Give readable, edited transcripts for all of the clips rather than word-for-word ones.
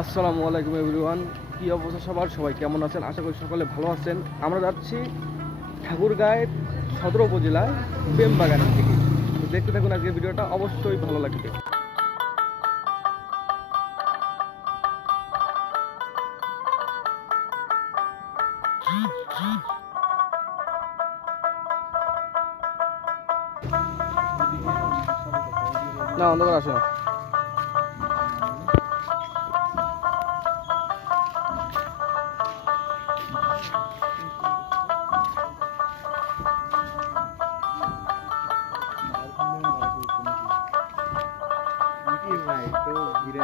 আসসালামু আলাইকুম এভরিওয়ান। কি অবস্থা সবার? সবাই কেমন আছেন? আশা করি সকলে ভালো আছেন। আমরা যাচ্ছি ঠাকুরগাঁয়ের সদর উপজেলায় প্রেম বাগানের দিকে। তো দেখতে থাকুন আজকের ভিডিওটা, অবশ্যই ভালো লাগবে। না, অন্ধকার আসে না। ভাই তো ঘিরে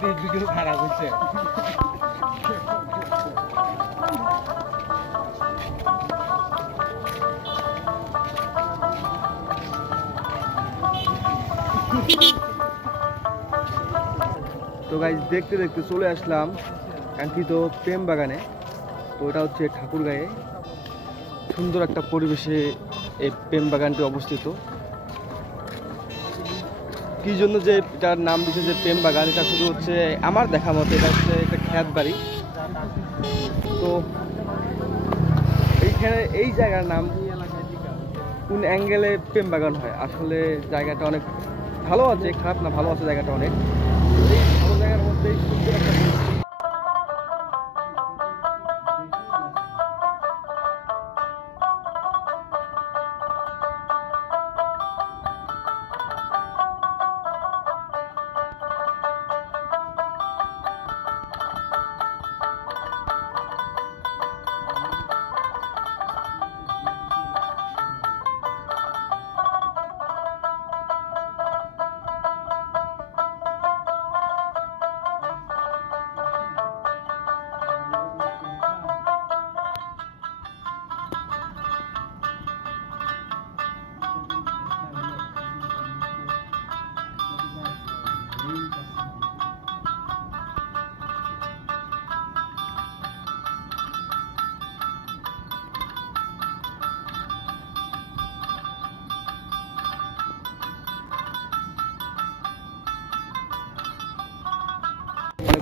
দিয়ে ভিডিও খারাপ হচ্ছে। তো গাইস, দেখতে দেখতে চলে আসলাম কাঙ্ক্ষিত প্রেম বাগানে। তো এটা হচ্ছে ঠাকুরগাঁয়ে, সুন্দর একটা পরিবেশে এই প্রেম বাগানটি অবস্থিত। কি জন্য যে এটার নাম দিচ্ছে যে প্রেম বাগান, এটা শুধু হচ্ছে আমার দেখা মতো এটা হচ্ছে একটা খ্যাত বাড়ি। তো এইখানে এই জায়গার নাম কোন অ্যাঙ্গেলে প্রেম বাগান হয়, আসলে জায়গাটা অনেক ভালো আছে, খারাপ না, ভালো আছে জায়গাটা অনেক। এই ভালো জায়গার মধ্যেই সুন্দর একটা অনেক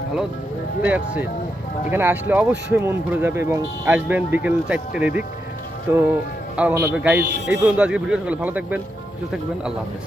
ভালো আসছে। এখানে আসলে অবশ্যই মন ভরে যাবে এবং আসবেন বিকেল 4টার এদিক। তো আরো ভালো হবে গাইজ। এই পর্যন্ত আজকে ভিডিও, সকলে ভালো থাকবেন, সুস্থ থাকবেন। আল্লাহ হাফেজ।